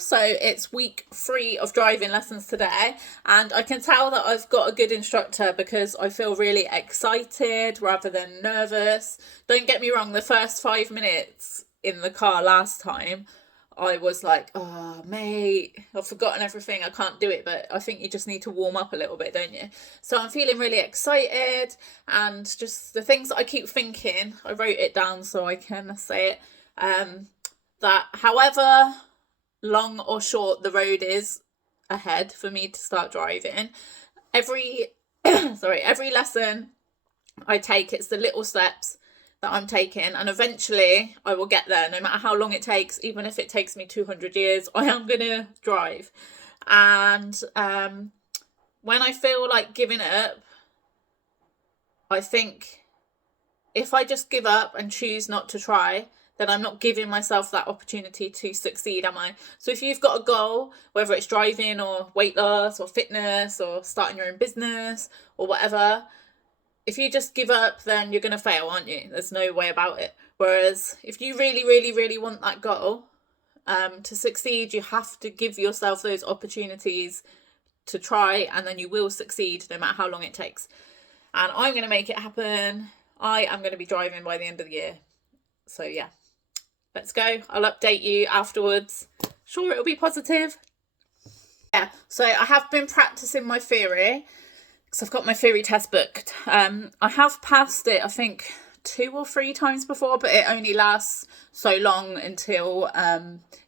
So it's week 3 of driving lessons today, and I can tell that I've got a good instructor because I feel really excited rather than nervous. Don't get me wrong, the first 5 minutes in the car last time I was like, oh mate, I've forgotten everything, I can't do it. But I think you just need to warm up a little bit, don't you? So I'm feeling really excited, and just the things that I keep thinking, I wrote it down so I can say it. That however long or short the road is ahead for me to start driving, every every lesson I take, it's the little steps that I'm taking, and eventually I will get there. No matter how long it takes, even if it takes me 200 years, I am gonna drive. And when I feel like giving up, I think if I just give up and choose not to try, then I'm not giving myself that opportunity to succeed, am I? So if you've got a goal, whether it's driving or weight loss or fitness or starting your own business or whatever, if you just give up, then you're going to fail, aren't you? There's no way about it. Whereas if you really, really, really want that goal to succeed, you have to give yourself those opportunities to try, and then you will succeed no matter how long it takes. And I'm going to make it happen. I am going to be driving by the end of the year. So yeah, let's go. I'll update you afterwards. Sure, it'll be positive. Yeah, so I have been practicing my theory because I've got my theory test booked. I have passed it, I think, 2 or 3 times before, but it only lasts so long until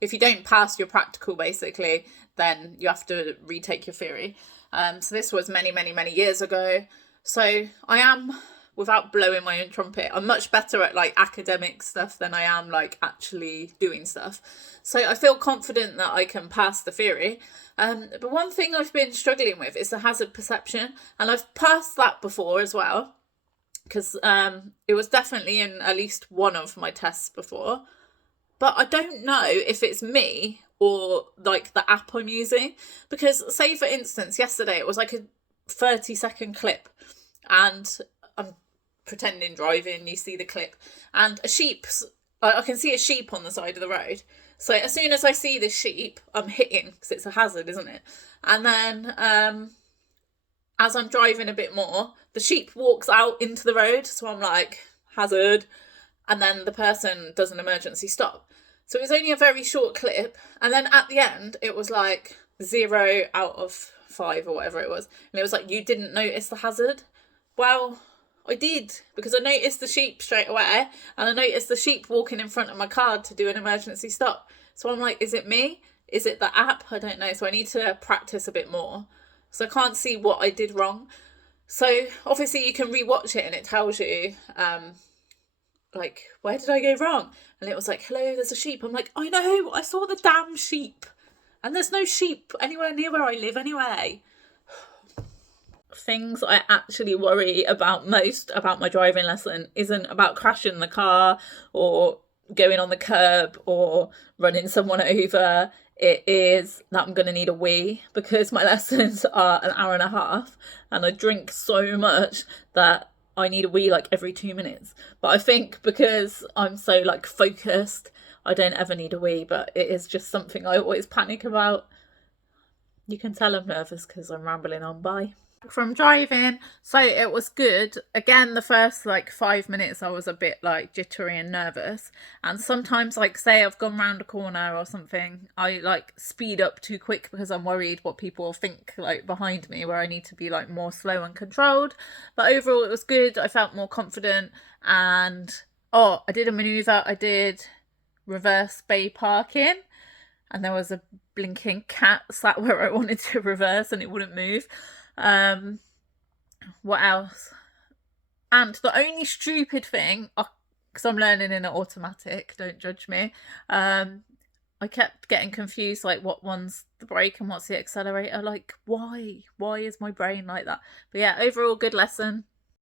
if you don't pass your practical, basically, then you have to retake your theory. So this was many, many, many years ago. So I am, without blowing my own trumpet, I'm much better at like academic stuff than I am like actually doing stuff. So I feel confident that I can pass the theory. But one thing I've been struggling with is the hazard perception, and I've passed that before as well, because it was definitely in at least one of my tests before. But I don't know if it's me or like the app I'm using, because say for instance yesterday it was like a 30-second clip, and I'm pretending driving, you see the clip, and I can see a sheep on the side of the road. So as soon as I see this sheep, I'm hitting, because it's a hazard, isn't it? And then as I'm driving a bit more, the sheep walks out into the road, so I'm like, hazard, and then the person does an emergency stop. So it was only a very short clip, and then at the end it was like 0 out of 5 or whatever it was, and it was like, you didn't notice the hazard. Well, I did, because I noticed the sheep straight away, and I noticed the sheep walking in front of my car to do an emergency stop. So I'm like, is it me? Is it the app? I don't know. So I need to practice a bit more, so I can't see what I did wrong. So obviously you can rewatch it and it tells you like, where did I go wrong? And it was like, hello, there's a sheep. I'm like, I know, I saw the damn sheep, and there's no sheep anywhere near where I live anyway. Things I actually worry about most about my driving lesson isn't about crashing the car or going on the curb or running someone over. It is that I'm going to need a wee, because my lessons are an hour and a half and I drink so much that I need a wee like every 2 minutes. But I think because I'm so like focused, I don't ever need a wee, but it is just something I always panic about. You can tell I'm nervous because I'm rambling on. Bye. From driving, so it was good. Again, the first like 5 minutes I was a bit like jittery and nervous, and sometimes like say I've gone round a corner or something, I like speed up too quick because I'm worried what people will think like behind me, where I need to be like more slow and controlled. But overall it was good. I felt more confident, and I did a maneuver. I did reverse bay parking, and there was a blinking cat sat where I wanted to reverse and it wouldn't move. What else? And the only stupid thing, because I'm learning in an automatic, don't judge me, I kept getting confused, like what one's the brake and what's the accelerator. Like, why is my brain like that? But yeah, overall good lesson.